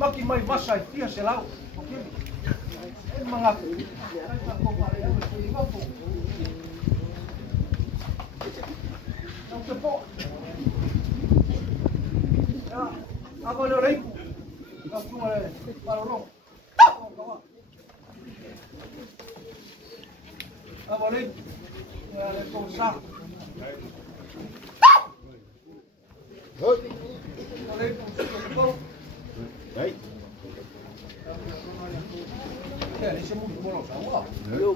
Maki mai vasa e fia se lau. E mga não se pode. Agora eu rei. Não se pode para o rom. Agora rei. É começar. Đấy. Cái này sẽ mua một lọ sáu à? Được.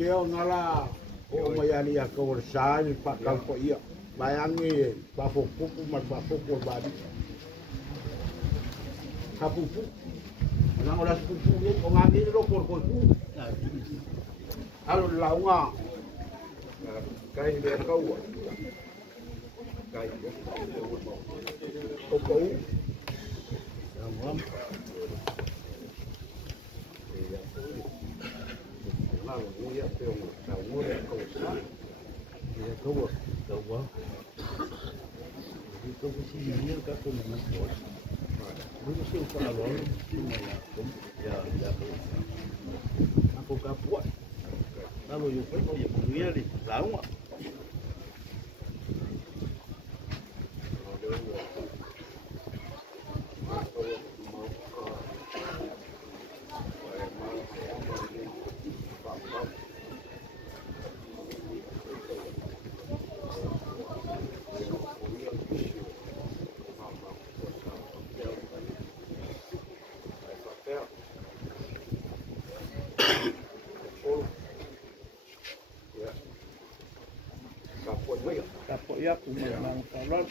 Keo ngala o mayani ya kawarsa ni pakal ko iya bayangi papupu mas papupu badi kapupu nang oras pupu ni o ngani ro por pu alo launga kai be kau kai o ko ramam Ia pelo calor é calçar e é calor, calor. E como se diria que como não pode. Não sei o calor, não é como já calçar. A pouca pode. Lalu yung dia di lawa. Tagoa'i aku menang salat,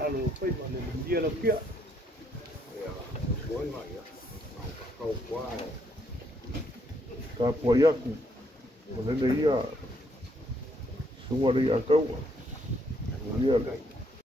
lalu pergi balik dia lagi. Tagoa'i aku mengenai dia semua dari agama. Dia